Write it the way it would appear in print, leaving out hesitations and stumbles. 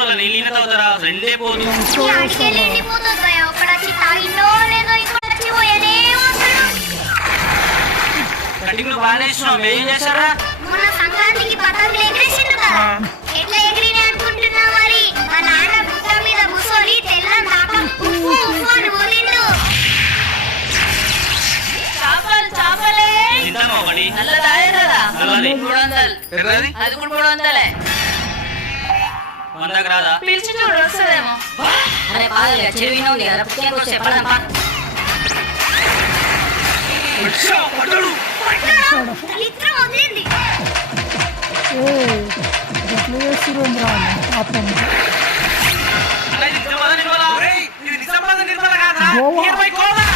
లోపల నీళ్ళు తాగుతారా రెండే పోదు కటింగ్ బాగానే ఇస్తున్నాం ఏం చేస్తారా మొన్న సంక్రాంతికి పతంగులు ఎగిరేసిండు కదా ఎట్లా ఎగిరినా అనుకుంటున్నా మరి మా నాన్న బుట్ట మీద కూర్చొని తెల్లం దాకా ఉప్పు ఉప్పు అని ఊదిండు చేపలే తింటామా ఒకటి నల్లదాయే కదా నల్లది 300 ఎర్రది అది కూడా 300 మన దగ్గర రాదా పిలిచి చూడు వస్తుందేమో అరే బాగా చెరువు ఉంది కదా పుట్టిన కోసం చెప్పడంపా ఇద్దరం వదిలింది ఎట్లా చేస్తుర్రా పాపం అలా ఇది నిజమా నిర్మల ఇది నిజమా నిర్మల కాదా గోవా. Near by Goa